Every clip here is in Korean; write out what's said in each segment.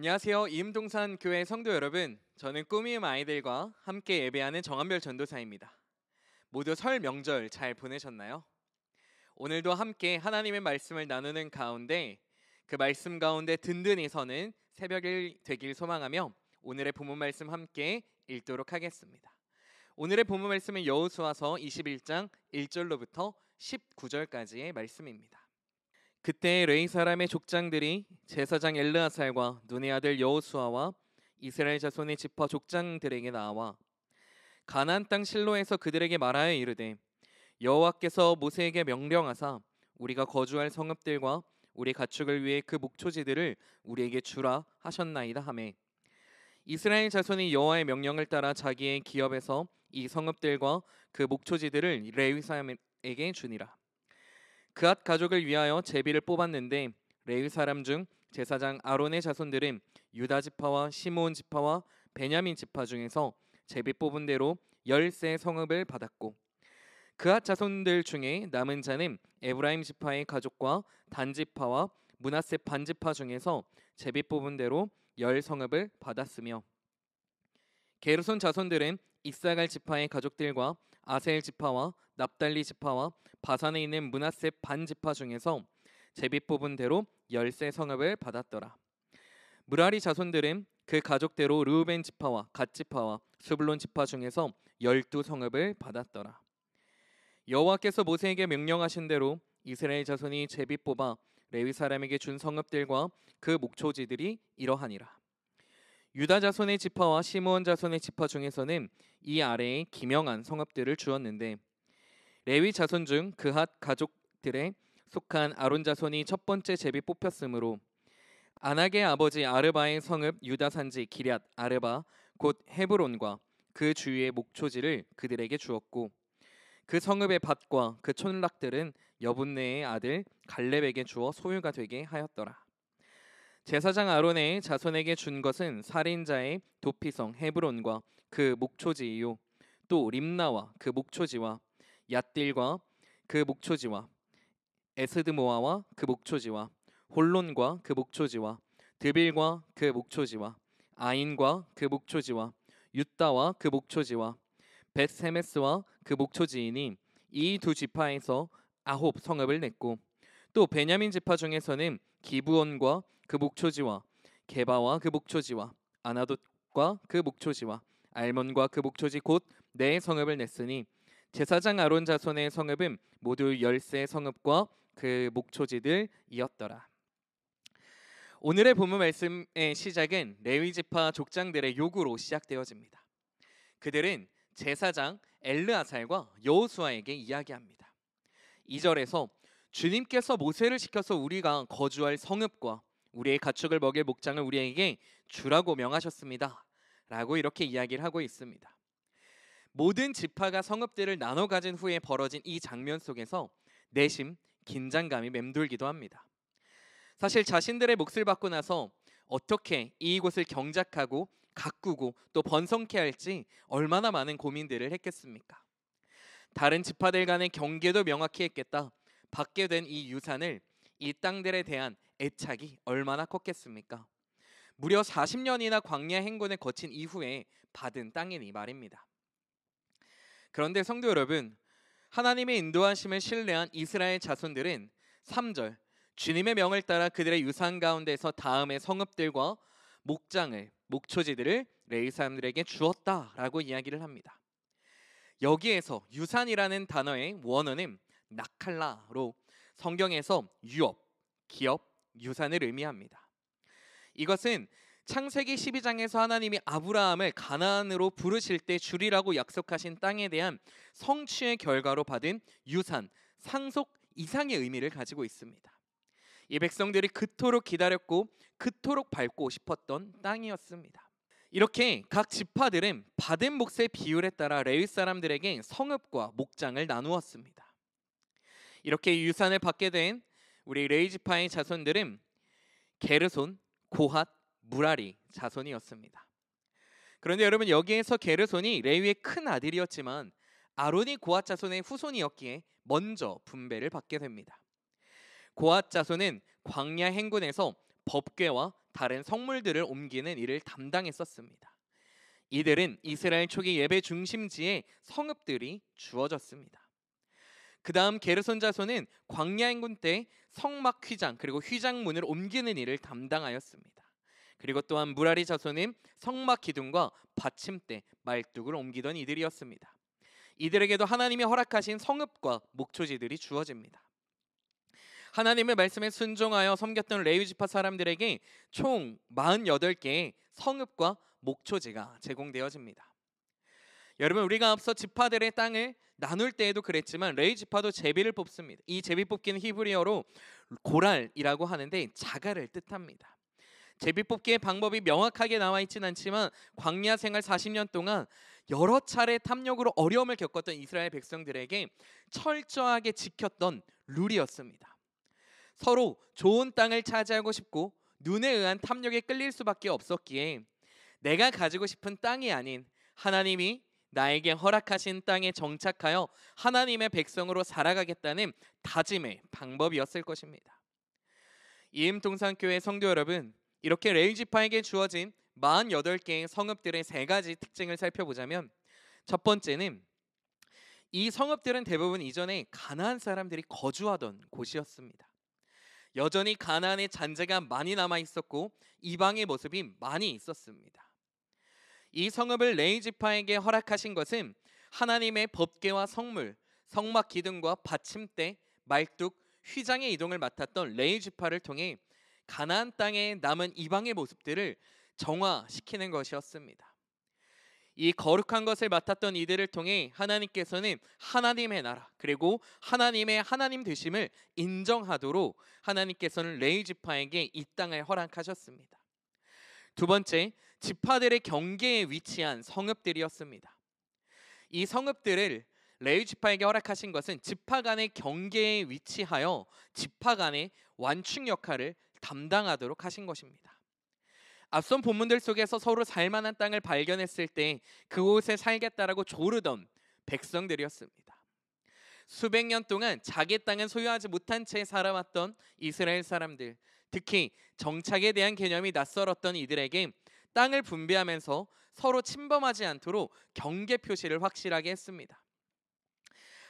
안녕하세요. 이음동산 교회 성도 여러분. 저는 꾸미음 아이들과 함께 예배하는 정한별 전도사입니다. 모두 설 명절 잘 보내셨나요? 오늘도 함께 하나님의 말씀을 나누는 가운데 그 말씀 가운데 든든히 서는 새벽이 되길 소망하며 오늘의 본문 말씀 함께 읽도록 하겠습니다. 오늘의 본문 말씀은 여호수아서 21장 1절로부터 19절까지의 말씀입니다. 그때 레위 사람의 족장들이 제사장 엘르아살과 눈의 아들 여호수아와 이스라엘 자손의 지파 족장들에게 나와 가나안 땅 실로에서 그들에게 말하여 이르되 여호와께서 모세에게 명령하사 우리가 거주할 성읍들과 우리 가축을 위해 그 목초지들을 우리에게 주라 하셨나이다 하매 이스라엘 자손이 여호와의 명령을 따라 자기의 기업에서 이 성읍들과 그 목초지들을 레위 사람에게 주니라. 그앗 가족을 위하여 제비를 뽑았는데 레위 사람 중 제사장 아론의 자손들은 유다 지파와 시므온 지파와 베냐민 지파 중에서 제비 뽑은 대로 10세 성읍을 받았고 그앗 자손들 중에 남은 자는 에브라임 지파의 가족과 단 지파와 므낫세 반 지파 중에서 제비 뽑은 대로 10성읍을 받았으며 게르손 자손들은 이사갈 지파의 가족들과 아셀 지파와 납달리 지파와 바산에 있는 므낫세 반 지파 중에서 제비 뽑은 대로 10세 성읍을 받았더라. 무라리 자손들은 그 가족대로 르우벤 지파와 갓 지파와 스불론 지파 중에서 12성읍을 받았더라. 여호와께서 모세에게 명령하신 대로 이스라엘 자손이 제비 뽑아 레위 사람에게 준 성읍들과 그 목초지들이 이러하니라. 유다 자손의 지파와 시므온 자손의 지파 중에서는 이 아래에 기명한 성읍들을 주었는데 레위 자손 중 그핫 가족들에 속한 아론 자손이 첫 번째 제비 뽑혔으므로 아낙의 아버지 아르바의 성읍 유다 산지 기럇 아르바 곧 헤브론과 그 주위의 목초지를 그들에게 주었고 그 성읍의 밭과 그 촌락들은 여분네의 아들 갈렙에게 주어 소유가 되게 하였더라. 제사장 아론의 자손에게 준 것은 살인자의 도피성 헤브론과 그 목초지이요 또 림나와 그 목초지와 얏딜과 그 목초지와 에스드모아와 그 목초지와 홀론과 그 목초지와 드빌과 그 목초지와 아인과 그 목초지와 윳다와 그 목초지와 벳세메스와 그 목초지이니 이 두 지파에서 아홉 성읍을 냈고 또 베냐민 지파 중에서는 기브온과 그 목초지와 게바와 그 목초지와 아나돗과 그 목초지와 알몬과 그 목초지 곧 네 성읍을 냈으니 제사장 아론 자손의 성읍은 모두 10세 성읍과 그 목초지들이었더라. 오늘의 본문 말씀의 시작은 레위 지파 족장들의 요구로 시작되어집니다. 그들은 제사장 엘르아살과 여호수아에게 이야기합니다. 2절에서 주님께서 모세를 시켜서 우리가 거주할 성읍과 우리의 가축을 먹일 목장을 우리에게 주라고 명하셨습니다. 라고 이렇게 이야기를 하고 있습니다. 모든 지파가 성읍들을 나눠 가진 후에 벌어진 이 장면 속에서 내심 긴장감이 맴돌기도 합니다. 사실 자신들의 몫을 받고 나서 어떻게 이곳을 경작하고 가꾸고 또 번성케 할지 얼마나 많은 고민들을 했겠습니까? 다른 지파들 간의 경계도 명확히 했겠다. 받게 된 이 유산을 이 땅들에 대한 애착이 얼마나 컸겠습니까? 무려 40년이나 광야 행군을 거친 이후에 받은 땅이니 말입니다. 그런데 성도 여러분, 하나님의 인도하심을 신뢰한 이스라엘 자손들은 3절 주님의 명을 따라 그들의 유산 가운데서 다음의 성읍들과 목초지들을 레위 사람들에게 주었다라고 이야기를 합니다. 여기에서 유산이라는 단어의 원어는 나칼라로 성경에서 유업, 기업, 유산을 의미합니다. 이것은 창세기 12장에서 하나님이 아브라함을 가나안으로 부르실 때 주리라고 약속하신 땅에 대한 성취의 결과로 받은 유산, 상속 이상의 의미를 가지고 있습니다. 이 백성들이 그토록 기다렸고 그토록 밟고 싶었던 땅이었습니다. 이렇게 각 지파들은 받은 몫의 비율에 따라 레위 사람들에게 성읍과 목장을 나누었습니다. 이렇게 유산을 받게 된 우리 레위 지파의 자손들은 게르손, 고핫, 무라리 자손이었습니다. 그런데 여러분, 여기에서 게르손이 레위의 큰 아들이었지만 아론이 고핫 자손의 후손이었기에 먼저 분배를 받게 됩니다. 고핫 자손은 광야 행군에서 법궤와 다른 성물들을 옮기는 일을 담당했었습니다. 이들은 이스라엘 초기 예배 중심지에 성읍들이 주어졌습니다. 그 다음 게르손 자손은 광야 행군 때 성막 휘장 그리고 휘장문을 옮기는 일을 담당하였습니다. 그리고 또한 무라리 자손은 성막 기둥과 받침대, 말뚝을 옮기던 이들이었습니다. 이들에게도 하나님이 허락하신 성읍과 목초지들이 주어집니다. 하나님의 말씀에 순종하여 섬겼던 레위 지파 사람들에게 총 48개의 성읍과 목초지가 제공되어집니다. 여러분, 우리가 앞서 지파들의 땅을 나눌 때에도 그랬지만 레위 지파도 제비를 뽑습니다. 이 제비 뽑기는 히브리어로 고랄이라고 하는데 자갈을 뜻합니다. 제비 뽑기의 방법이 명확하게 나와 있지는 않지만 광야 생활 40년 동안 여러 차례 탐욕으로 어려움을 겪었던 이스라엘 백성들에게 철저하게 지켰던 룰이었습니다. 서로 좋은 땅을 차지하고 싶고 눈에 의한 탐욕에 끌릴 수밖에 없었기에 내가 가지고 싶은 땅이 아닌 하나님이 나에게 허락하신 땅에 정착하여 하나님의 백성으로 살아가겠다는 다짐의 방법이었을 것입니다. 이음동산교회 성도 여러분, 이렇게 레위 지파에게 주어진 48개의 성읍들의 세 가지 특징을 살펴보자면, 첫 번째는 이 성읍들은 대부분 이전에 가나안 사람들이 거주하던 곳이었습니다. 여전히 가나안의 잔재가 많이 남아 있었고 이방의 모습이 많이 있었습니다. 이 성읍을 레위 지파에게 허락하신 것은 하나님의 법궤와 성물, 성막 기둥과 받침대, 말뚝, 휘장의 이동을 맡았던 레위 지파를 통해 가나안 땅에 남은 이방의 모습들을 정화시키는 것이었습니다. 이 거룩한 것을 맡았던 이들을 통해 하나님께서는 하나님의 나라 그리고 하나님의 하나님 되심을 인정하도록 하나님께서는 레위 지파에게 이 땅을 허락하셨습니다. 두 번째, 지파들의 경계에 위치한 성읍들이었습니다. 이 성읍들을 레위 지파에게 허락하신 것은 지파 간의 경계에 위치하여 지파 간의 완충 역할을 담당하도록 하신 것입니다. 앞선 본문들 속에서 서로 살만한 땅을 발견했을 때 그곳에 살겠다라고 조르던 백성들이었습니다. 수백 년 동안 자기 땅은 소유하지 못한 채 살아왔던 이스라엘 사람들, 특히 정착에 대한 개념이 낯설었던 이들에게 땅을 분배하면서 서로 침범하지 않도록 경계 표시를 확실하게 했습니다.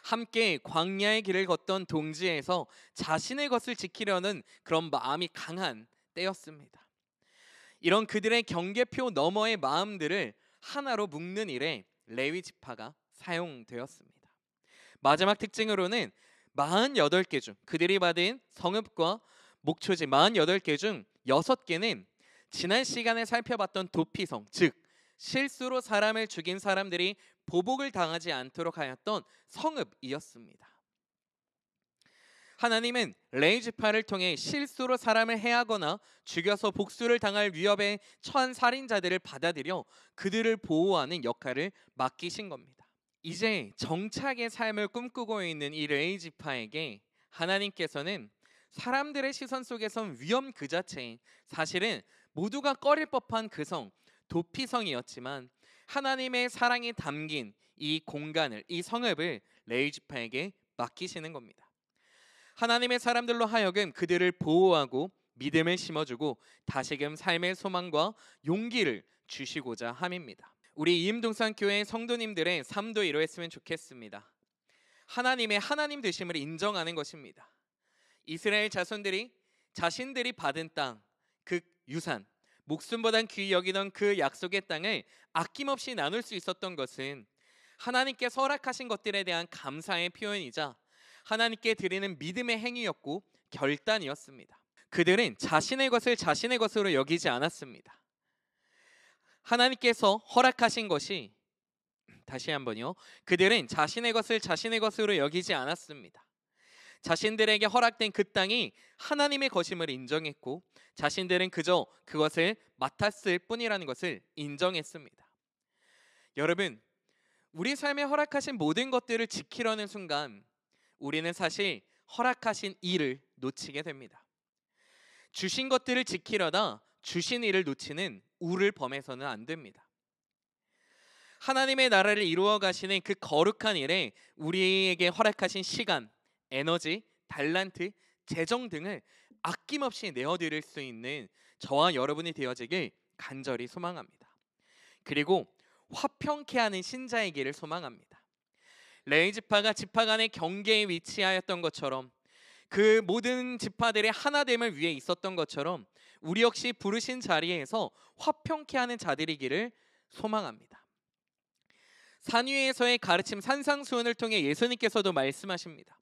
함께 광야의 길을 걷던 동지에서 자신의 것을 지키려는 그런 마음이 강한 때였습니다. 이런 그들의 경계표 너머의 마음들을 하나로 묶는 일에 레위 지파가 사용되었습니다. 마지막 특징으로는 48개 중 그들이 받은 성읍과 목초지 48개 중 6개는 지난 시간에 살펴봤던 도피성, 즉 실수로 사람을 죽인 사람들이 보복을 당하지 않도록 하였던 성읍이었습니다. 하나님은 레위 지파를 통해 실수로 사람을 해하거나 죽여서 복수를 당할 위협에 처한 살인자들을 받아들여 그들을 보호하는 역할을 맡기신 겁니다. 이제 정착의 삶을 꿈꾸고 있는 이 레위 지파에게 하나님께서는 사람들의 시선 속에선 위험 그 자체인, 사실은 모두가 꺼릴 법한 그 성, 도피성이었지만 하나님의 사랑이 담긴 이 공간을, 이 성읍을 레위 지파에게 맡기시는 겁니다. 하나님의 사람들로 하여금 그들을 보호하고 믿음을 심어주고 다시금 삶의 소망과 용기를 주시고자 함입니다. 우리 이음동산교회 성도님들의 삶도 이러했으면 좋겠습니다. 하나님의 하나님 되심을 인정하는 것입니다. 이스라엘 자손들이 자신들이 받은 땅, 그 유산, 목숨보단 귀히 여기던 그 약속의 땅을 아낌없이 나눌 수 있었던 것은 하나님께서 허락하신 것들에 대한 감사의 표현이자 하나님께 드리는 믿음의 행위였고 결단이었습니다. 그들은 자신의 것을 자신의 것으로 여기지 않았습니다. 하나님께서 허락하신 것이, 다시 한번요, 그들은 자신의 것을 자신의 것으로 여기지 않았습니다. 자신들에게 허락된 그 땅이 하나님의 것임을 인정했고 자신들은 그저 그것을 맡았을 뿐이라는 것을 인정했습니다. 여러분, 우리 삶에 허락하신 모든 것들을 지키려는 순간 우리는 사실 허락하신 일을 놓치게 됩니다. 주신 것들을 지키려다 주신 일을 놓치는 우를 범해서는 안 됩니다. 하나님의 나라를 이루어 가시는 그 거룩한 일에 우리에게 허락하신 시간, 에너지, 달란트, 재정 등을 아낌없이 내어드릴 수 있는 저와 여러분이 되어지길 간절히 소망합니다. 그리고 화평케 하는 신자이기를 소망합니다. 레위 지파가 지파 간의 경계에 위치하였던 것처럼, 그 모든 지파들의 하나됨을 위해 있었던 것처럼 우리 역시 부르신 자리에서 화평케 하는 자들이기를 소망합니다. 산 위에서의 가르침 산상수훈을 통해 예수님께서도 말씀하십니다.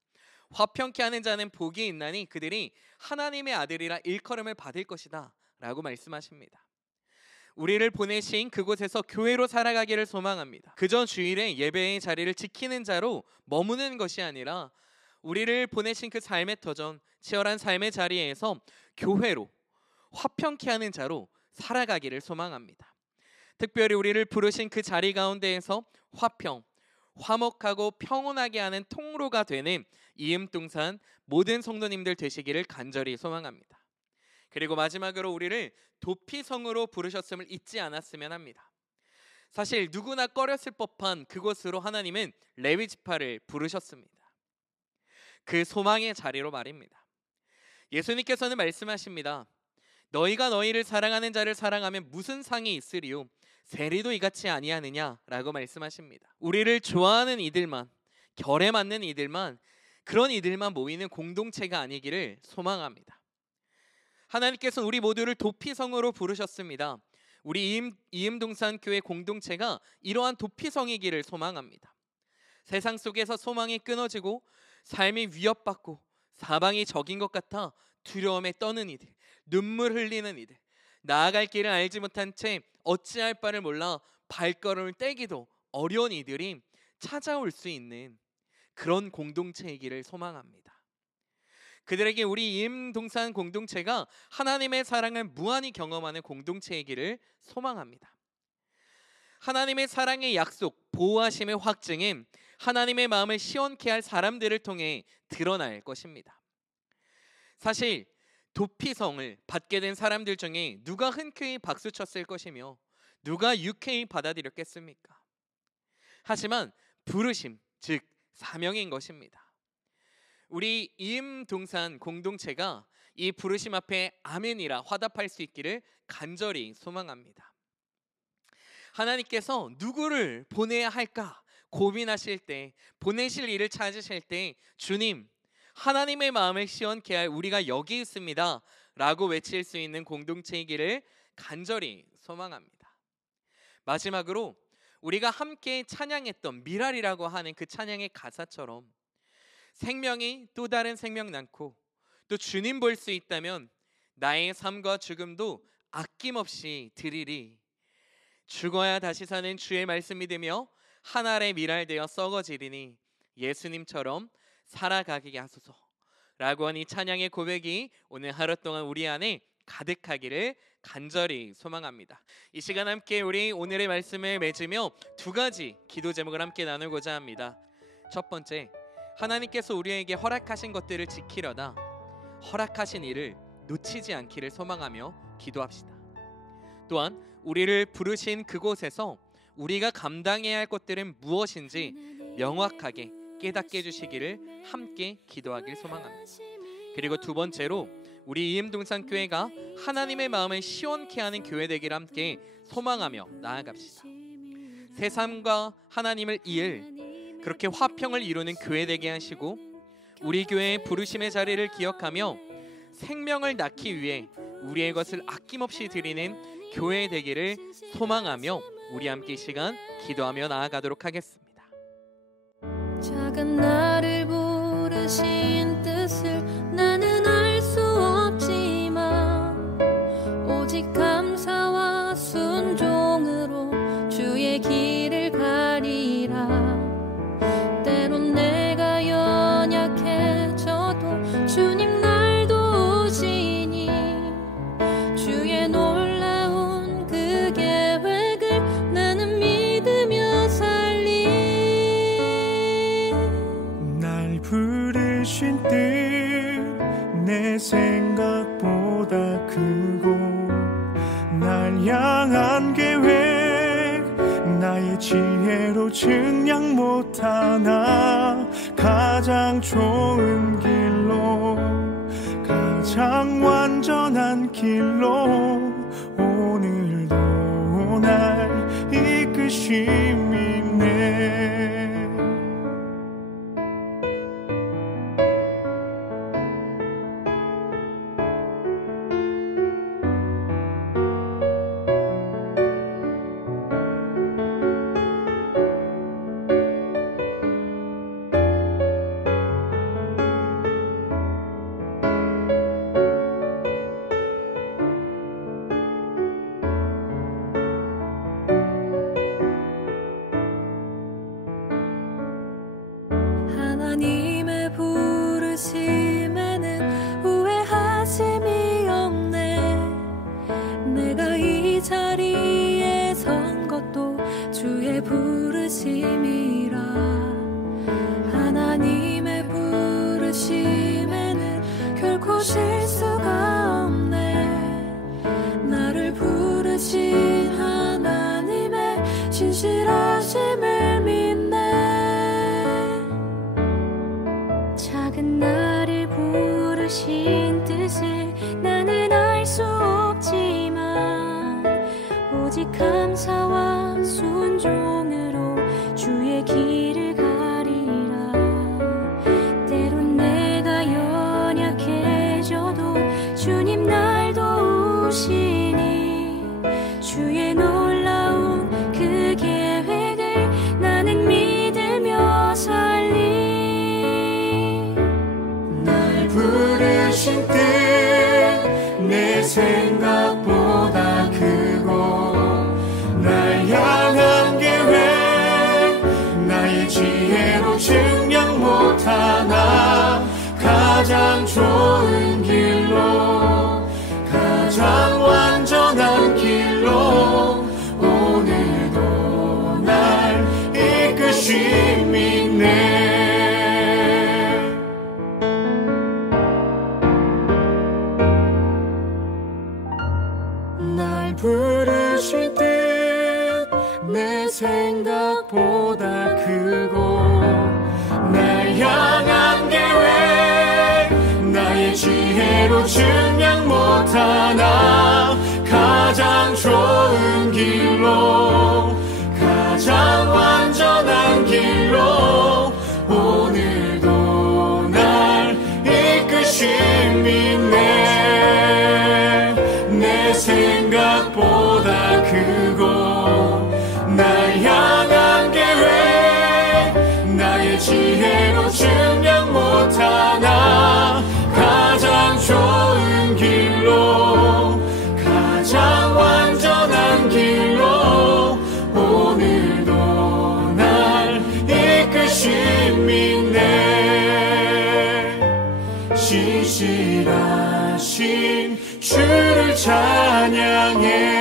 화평케 하는 자는 복이 있나니 그들이 하나님의 아들이라 일컬음을 받을 것이다 라고 말씀하십니다. 우리를 보내신 그곳에서 교회로 살아가기를 소망합니다. 그저 주일에 예배의 자리를 지키는 자로 머무는 것이 아니라 우리를 보내신 그 삶의 터전, 치열한 삶의 자리에서 교회로 화평케 하는 자로 살아가기를 소망합니다. 특별히 우리를 부르신 그 자리 가운데에서 화평, 화목하고 평온하게 하는 통로가 되는 이음동산 모든 성도님들 되시기를 간절히 소망합니다. 그리고 마지막으로 우리를 도피성으로 부르셨음을 잊지 않았으면 합니다. 사실 누구나 꺼렸을 법한 그곳으로 하나님은 레위 지파를 부르셨습니다. 그 소망의 자리로 말입니다. 예수님께서는 말씀하십니다. 너희가 너희를 사랑하는 자를 사랑하면 무슨 상이 있으리요? 세리도 이같이 아니하느냐? 라고 말씀하십니다. 우리를 좋아하는 이들만, 결에 맞는 이들만, 그런 이들만 모이는 공동체가 아니기를 소망합니다. 하나님께서 우리 모두를 도피성으로 부르셨습니다. 우리 이음동산 교회 공동체가 이러한 도피성이기를 소망합니다. 세상 속에서 소망이 끊어지고 삶이 위협받고 사방이 적인 것 같아 두려움에 떠는 이들, 눈물 흘리는 이들, 나아갈 길을 알지 못한 채 어찌할 바를 몰라 발걸음을 떼기도 어려운 이들이 찾아올 수 있는 그런 공동체이기를 소망합니다. 그들에게 우리 이음동산 공동체가 하나님의 사랑을 무한히 경험하는 공동체이기를 소망합니다. 하나님의 사랑의 약속, 보호하심의 확증은 하나님의 마음을 시원케 할 사람들을 통해 드러날 것입니다. 사실 도피성을 받게 된 사람들 중에 누가 흔쾌히 박수쳤을 것이며 누가 유쾌히 받아들였겠습니까? 하지만 부르심, 즉 사명인 것입니다. 우리 이음동산 공동체가 이 부르심 앞에 아멘이라 화답할 수 있기를 간절히 소망합니다. 하나님께서 누구를 보내야 할까 고민하실 때, 보내실 일을 찾으실 때 주님, 하나님의 마음을 시원케 할 우리가 여기 있습니다 라고 외칠 수 있는 공동체이기를 간절히 소망합니다. 마지막으로 우리가 함께 찬양했던 미랄이라고 하는 그 찬양의 가사처럼 생명이 또 다른 생명 낳고 또 주님 볼 수 있다면 나의 삶과 죽음도 아낌없이 드리리. 죽어야 다시 사는 주의 말씀 믿으며 한 알의 미랄되어 썩어지리니 예수님처럼 살아가게 하소서 라고 하는 이 찬양의 고백이 오늘 하루 동안 우리 안에 가득하기를 간절히 소망합니다. 이 시간 함께 우리 오늘의 말씀을 맺으며 두 가지 기도 제목을 함께 나누고자 합니다. 첫 번째, 하나님께서 우리에게 허락하신 것들을 지키려다 허락하신 일을 놓치지 않기를 소망하며 기도합시다. 또한 우리를 부르신 그곳에서 우리가 감당해야 할 것들은 무엇인지 명확하게 깨닫게 해주시기를 함께 기도하길 소망합니다. 그리고 두 번째로 우리 이음동산 교회가 하나님의 마음을 시원케 하는 교회 되기를 함께 소망하며 나아갑시다. 세상과 하나님을 이을 그렇게 화평을 이루는 교회 되게 하시고 우리 교회의 부르심의 자리를 기억하며 생명을 낳기 위해 우리의 것을 아낌없이 드리는 교회 되기를 소망하며 우리 함께 이 시간 기도하며 나아가도록 하겠습니다. 작은 나를 부르신 뜻을 나는 알 수 없지만 오직 감사와 순종으로 주의 길을 가리라. 때론 내가 연약해져도 주님 날 도우시니 주의 놀라운 그 계획을 나는 믿으며 살리. 날 부르신 뜻 내 생각보다 크고 날 향한 계획 나의 지혜로 증량 못하나 가장 좋은 길로 가자. 가장 완전한 길로 오늘도 날 이끄심이네. 하나님의 부르심에는 후회하심이 없네. 내가 이 자리에 선 것도 주의 부르심이라. 하나님의 부르심에는 결코 실수가 없네. 나를 부르신 하나님의 신실하심을 믿네. 작은 나를 부르신 뜻을 나는 알 수 없지만 오직 감사와 순종으로 주의 길을 가리라. 때론 내가 연약해져도 주님 날 도우시니 주의 놀라운 그 계획을 나는 믿으며 살리. 날 부르신 뜻 내 생각보다 크고 날 향한 계획 나의 지혜로 증량 못하나 가장 좋은 길로 가장 완전한 길로 오늘도 날 이끄심이네. 날 부르실 듯 내 생각보다 크고 날 향한 계획 나의 지혜로 증량 못하나 가장 좋은 길로 가장 완전한 길로 오늘도 날 이끄심이네. 내 생각보다 크고 날 향한 계획 나의 지혜로 증량 못하나 가장 좋은 길로 가장 완전한 길로 오늘도 날 이끄심이네. 신실하신 주를 찬양해.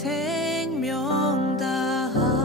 생명 다하도록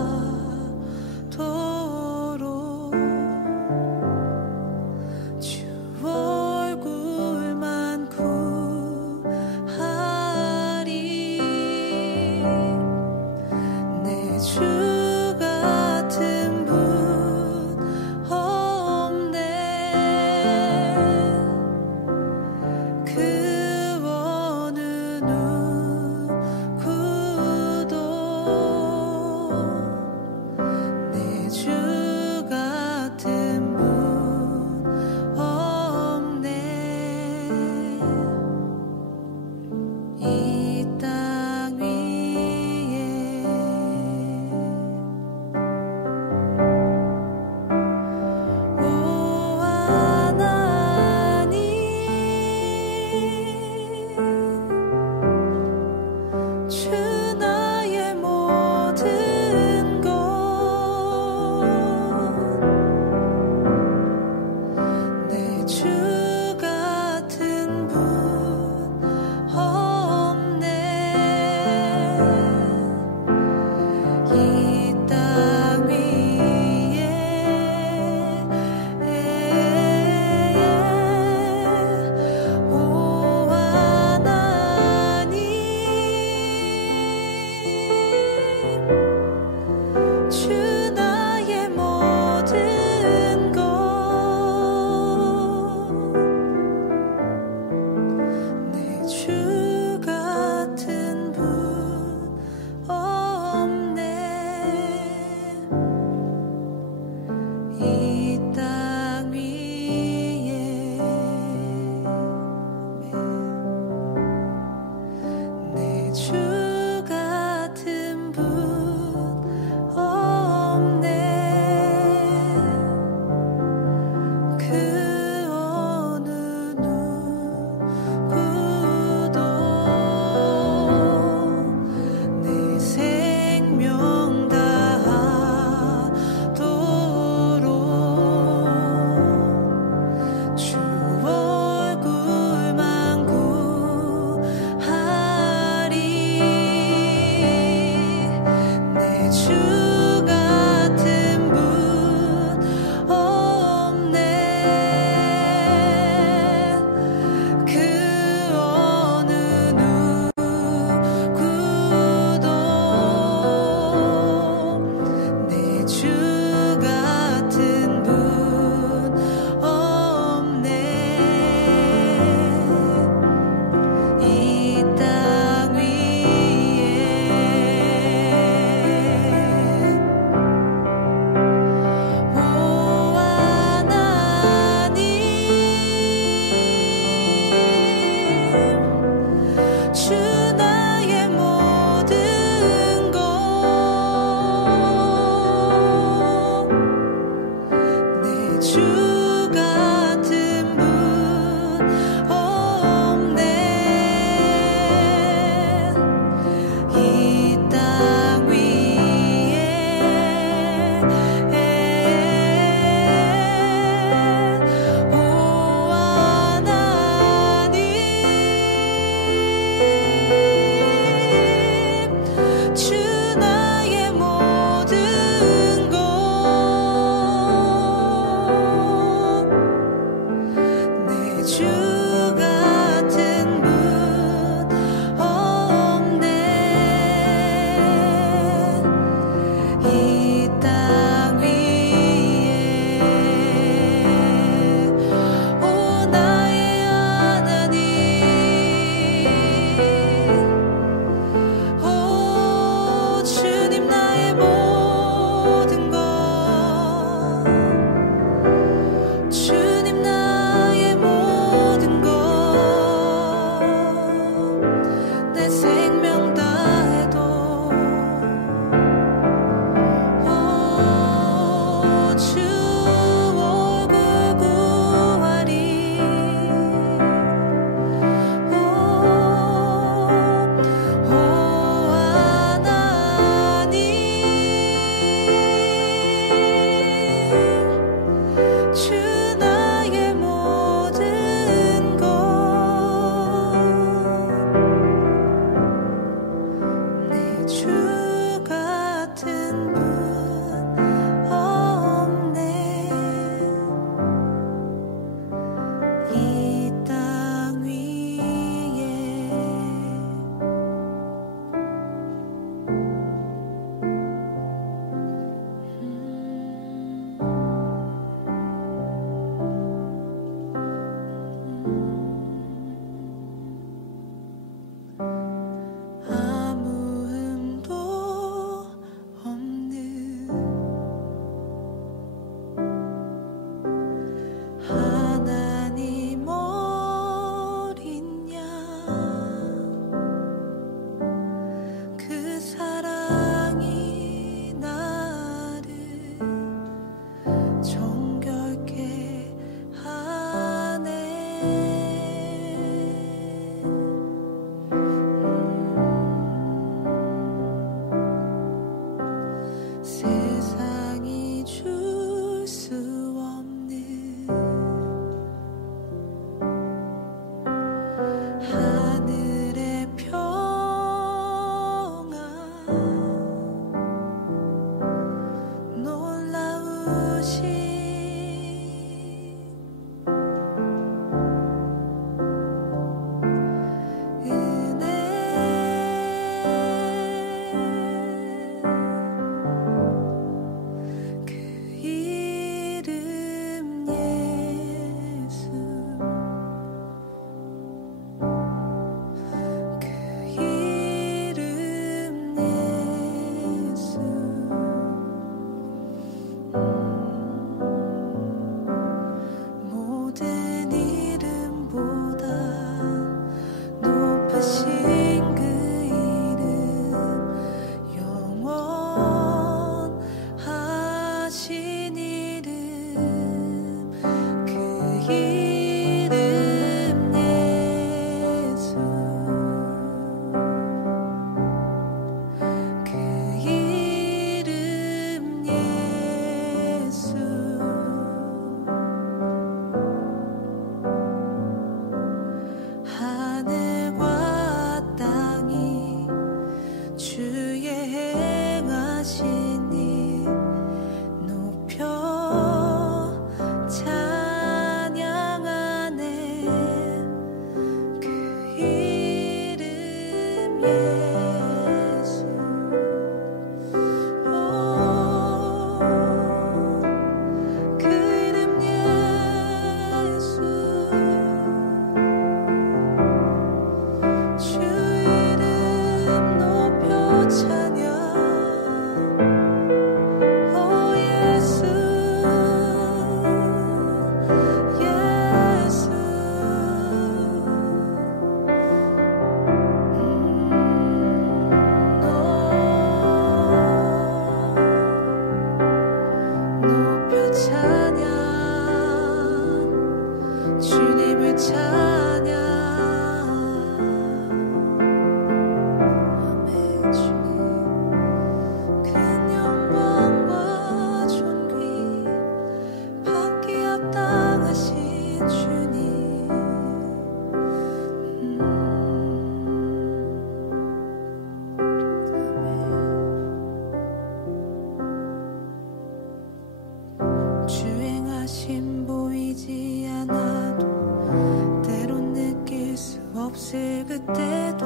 주행하심 보이지 않아도 때론 느낄 수 없을 그때도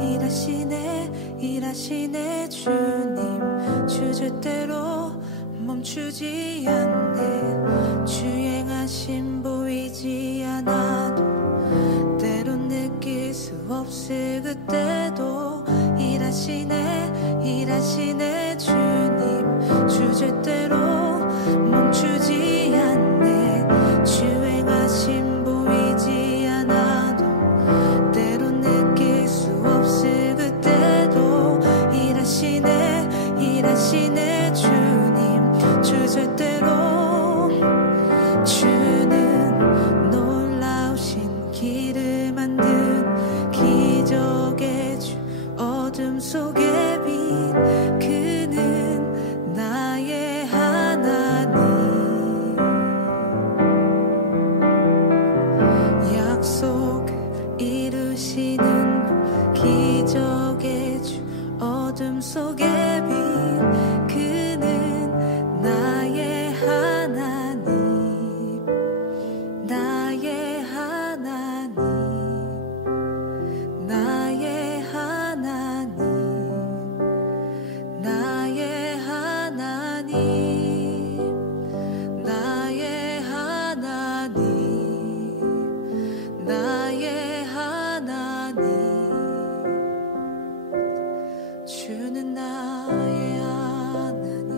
일하시네 주님 주제대로 멈추지 않네. 주행하심 보이지 않아도 때론 느낄 수 없을 그때도 일하시네 주님 주제대로 멈추지 않네. 주행하심 보이지 않아도 때론 느낄 수 없을 그때도 일하시네 주님 주제대로. 주는 놀라우신 길을 만든 기적의 주 어둠 속의 빛 그는 나의 하나님. 약속 이루시는 기적의 주 어둠 속의 빛 그는 나의 하나님. 나의 하나님 나의 하나님 나의 하나님 나의 하나님 나의 하나님. 주는 나의 하나님. 주는 나의 하나님.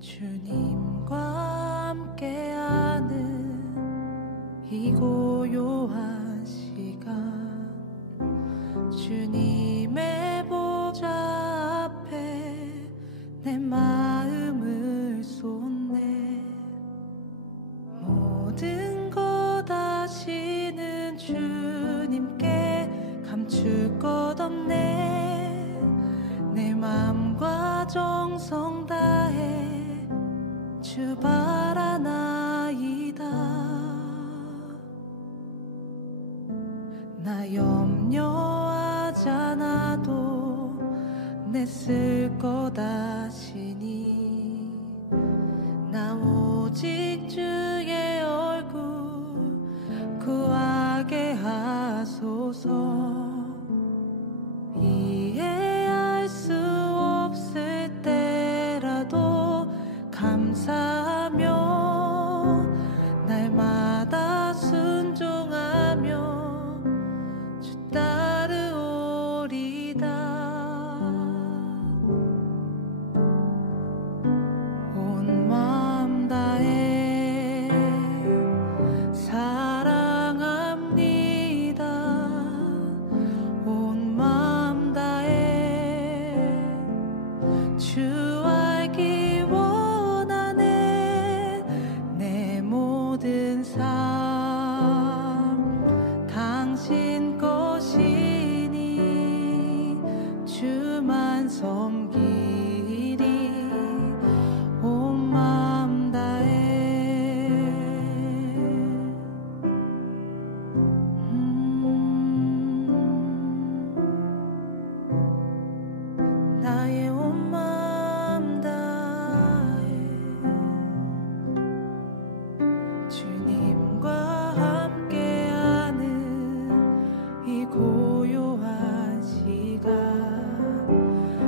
주님과 함께하는 이 고요한 시간 주님의 보좌 앞에 내 마음을 쏟네. 모든 것 아시는 주님께 감출 것 없네. 내 마음과 정성 다해 주 바라나이다. 나 염려하지 않아도 내 쓸 것 아시니. 나 오직 주의 얼굴 구하게 하소서. 이해할 수 없을 때라도 감사하며 주 알기 원하네 내 모든 삶 당신 것이니 주만 섬기리 온 마음 다해 나의 온 마음 다해 주님과 함께하는 이 고요한 시간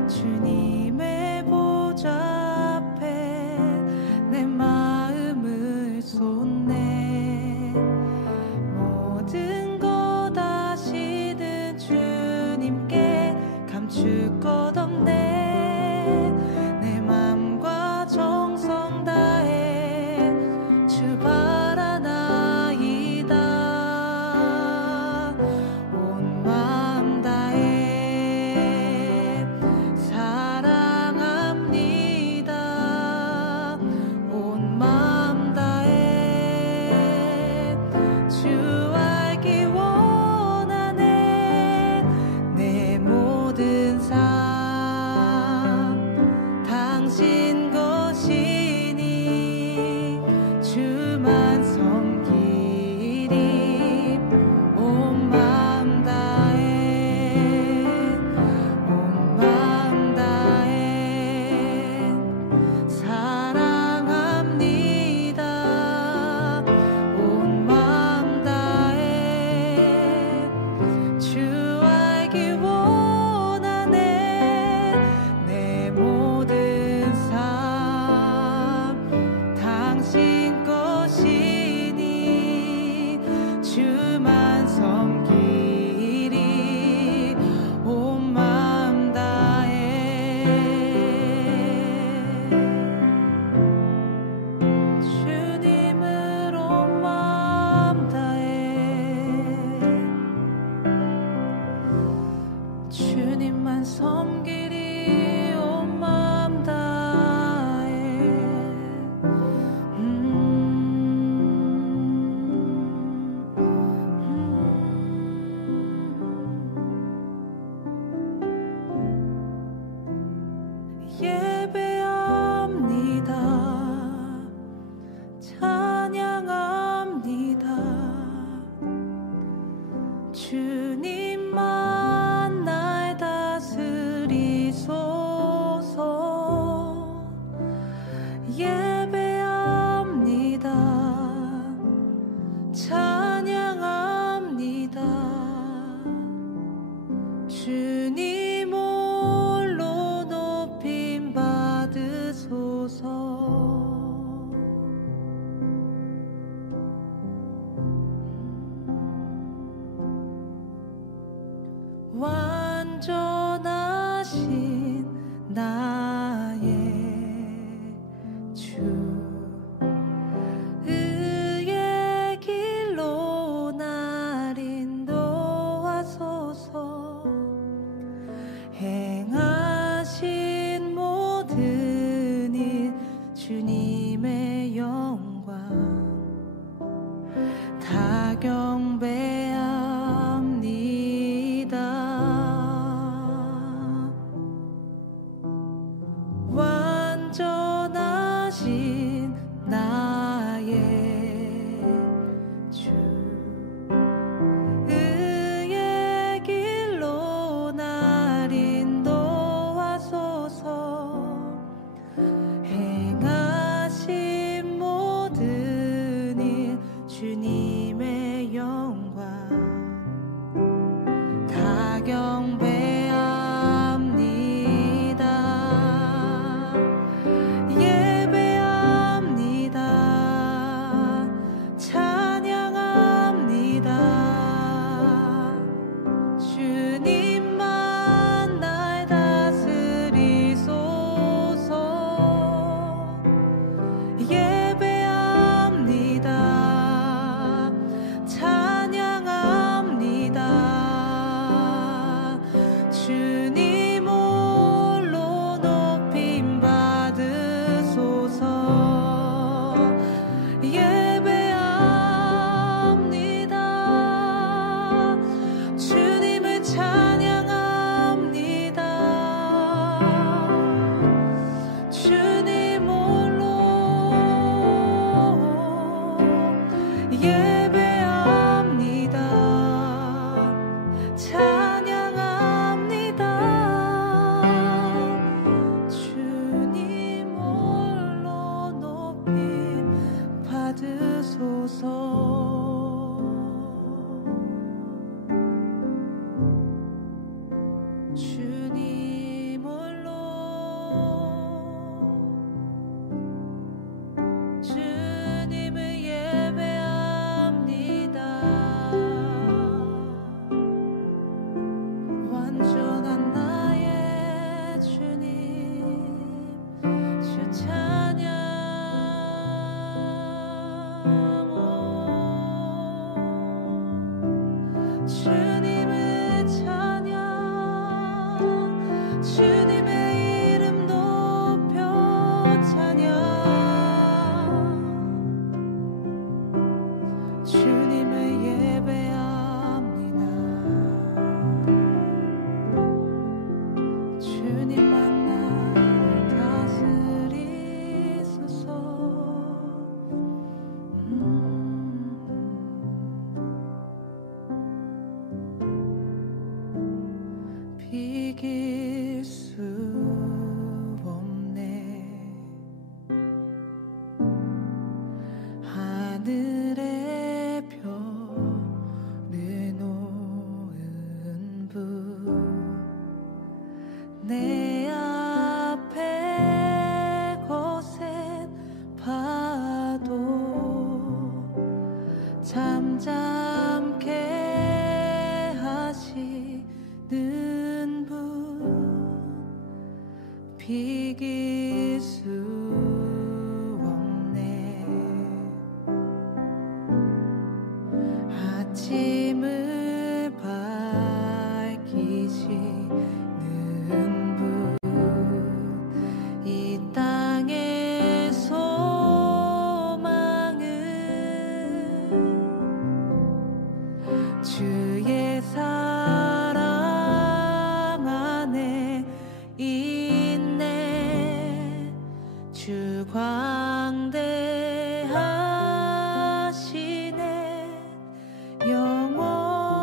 주님의 보좌 앞에 내 마음을 쏟네 모든 것 아시는 주님께 감출 것 없네 내 맘과 정성 다해 주 바라나이다 온 마음 다해 사랑합니다 온 마음 다해 주 알기 원하네 내 모든 삶 당신 것이니 주만 섬기리 온 마음 다해 온 마음 다해 사랑합니다 온 마음 다해 주 알기 원하네 내 모든 삶 당신 것이니 주만 섬기리 온 마음 다해 주님을 온 마음 다해 주님만 섬기리 온 마음 다해 예배합니다 찬양합니다 주님만 날 다스리소서 예배합니다 찬양합니다 주님 홀로 높임 받으소서 완전하신 나의 주 의의 길로 날 인도하소서 행하신 모든 일 주님의 영광 다 경배합니다 완전하신 나의 주 의의 길로 날 인도하소서 행하신 모든 일 주님의 영광 다 경배합니다 예배합니다 비길 수 없네. 아침을 밝히시는 분, 이 땅의 소망은 주의 사랑 안에 있네. 주 광대하시네. 영원토록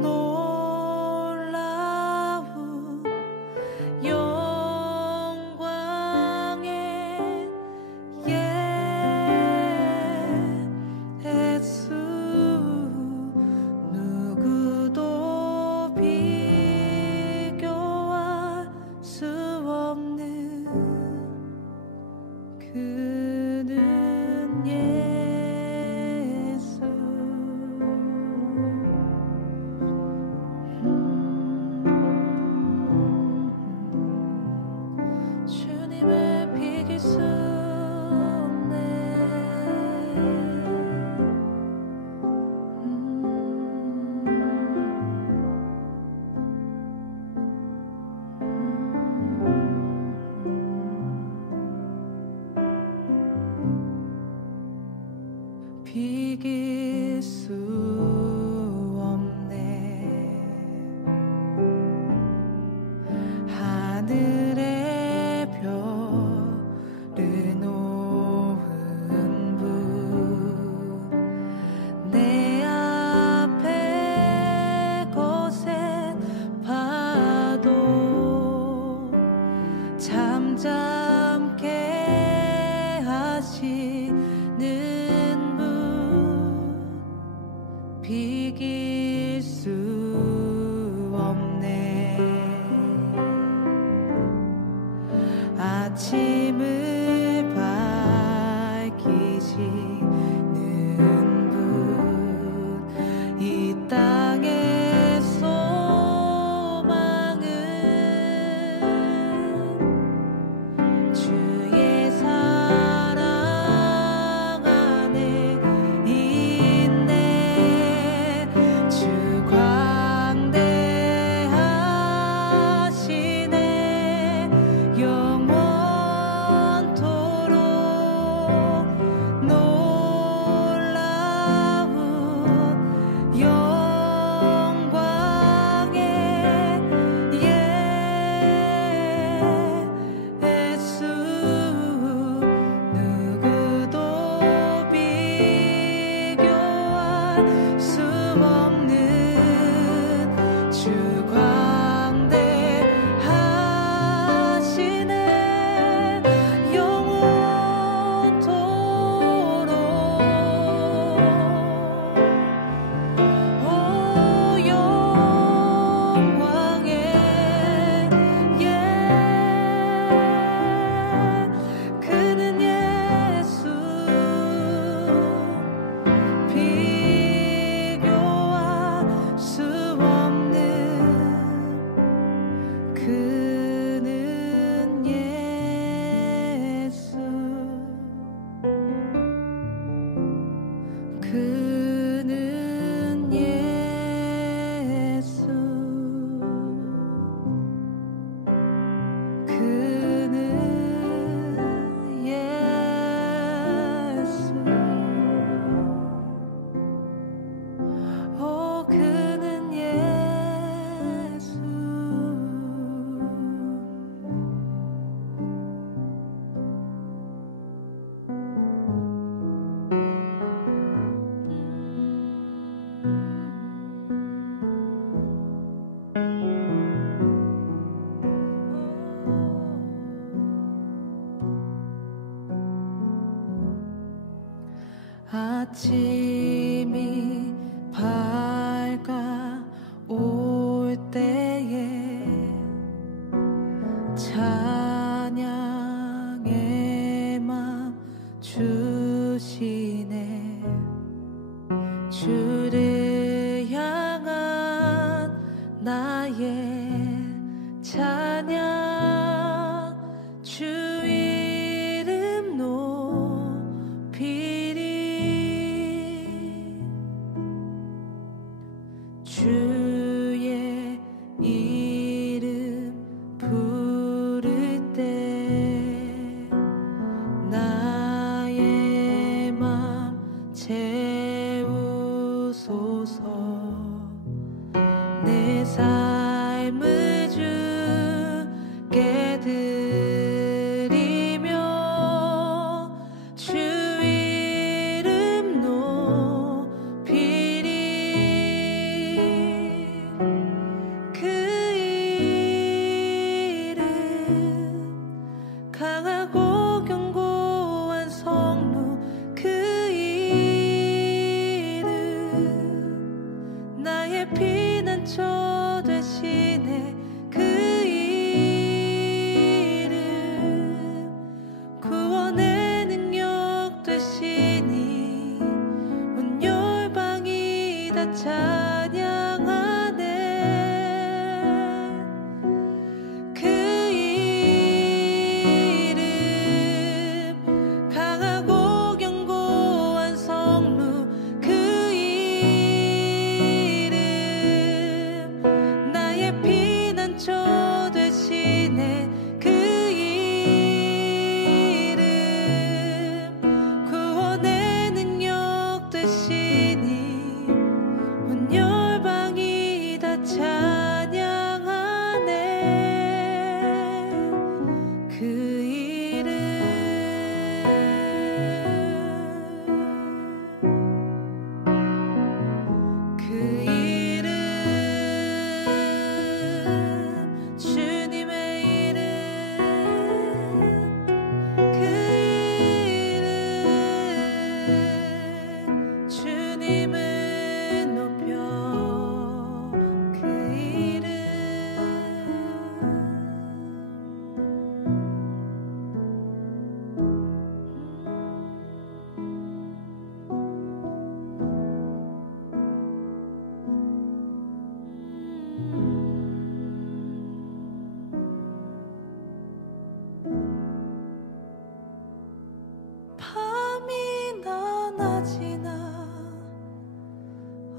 놀라운 영광의 예수, 누구도 비교할 수 없는 그는 예수. 주님을 비길 수 없네. 비길 수 없네. 하늘의 별을 놓은 분, 내 앞에 거센 파도 잠잠케 하시는 비길 수 없네. 아침을 밝히시는 분, 이 땅의 소망은 주의 사랑 안에 있네. 주 광대하시네. 영원토록 놀라운 영광의 예수, 누구도 비교할 수 없는 주 광대하시네. 영원토록 오 영광의 그는 예수, 비교할 수 없는 그는 예수, 그는 예수, 그는 예수. 오 그는 예수. 아침이 밝아올 때에 찬양의 맘 주시네. 주를 향한 나의 찬양 주 이름 높이리 주의 이름 부를 때 나의 맘 채우소서 내 삶을 주께 드리며 주 이름 높이리 그 이름 강하고 견고한 성루 그 이름 나의 피난처 되시네 그 이름 구원의 능력 되시니 온 열방이 다 찬양하네 그 이름 강하고 견고한 성루 그 이름 나의 피난처 되시네 그 이름 구원의 능력 되시니 온 열방이 다 찬양하네 그 이름 그 이름 주님의 이름 그 이름 주님을 높여 그 이름 밤이나 낮이나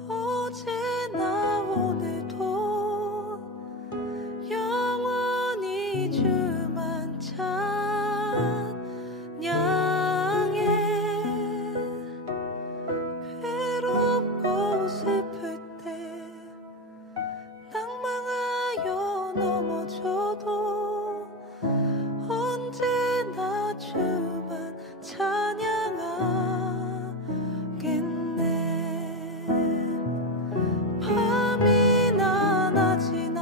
어제나 오늘도 영원히 주만 찬양해 괴롭고 슬플 때 낭망하여 넘어져도 언제나 주만 찬양하겠네 밤이나 낮이나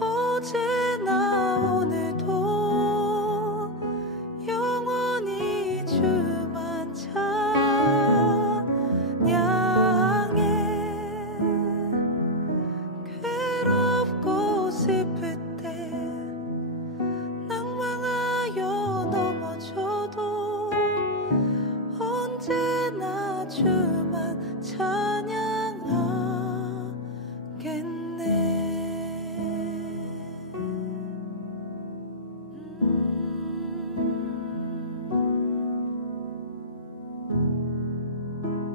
어제나 오늘도 영원히 주만 찬양해 괴롭고 슬플 때 낭망하여 넘어져도 언제나 주만 찬양하겠네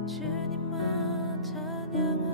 주님만 찬양하겠네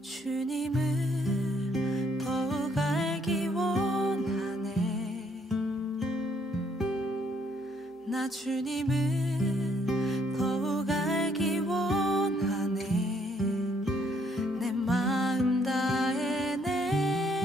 주님을 더욱 알기 원하네 나 주님을 더욱 알기 원하네 내 마음 다해 내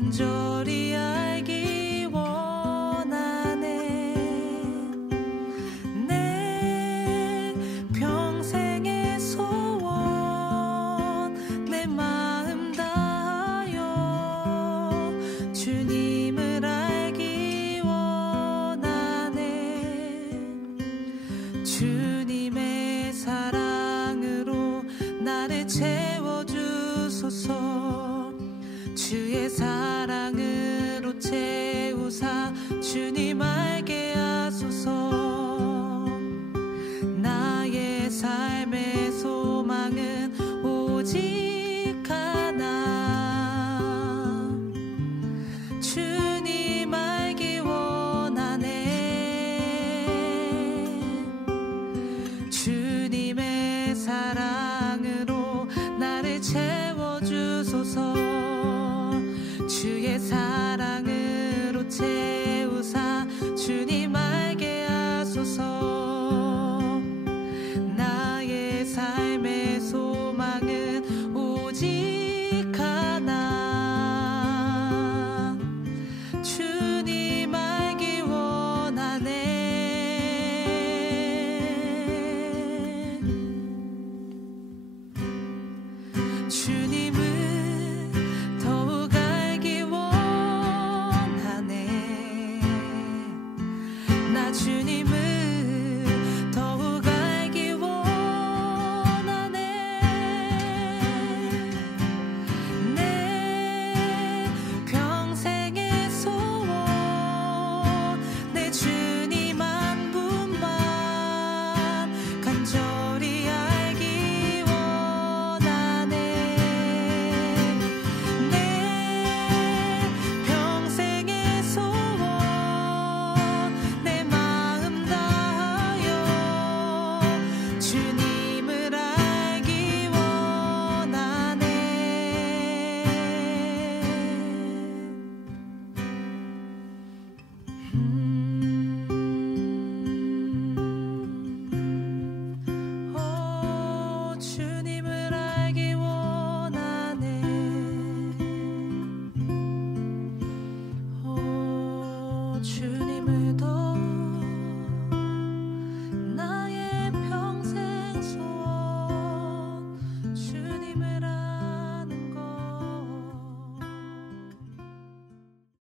간절히 알기 원하네. 내 평생의 소원 내 마음 다하여 주님을 알기 원하네. 주님의 사랑으로 나를 채워주소서. 주의 사랑으로 채우사 주님 알게 하소서. 나의 삶의 소망은 오직 하나. 주님 알기 원하네. 주님의 사랑으로 나를 채워주소서.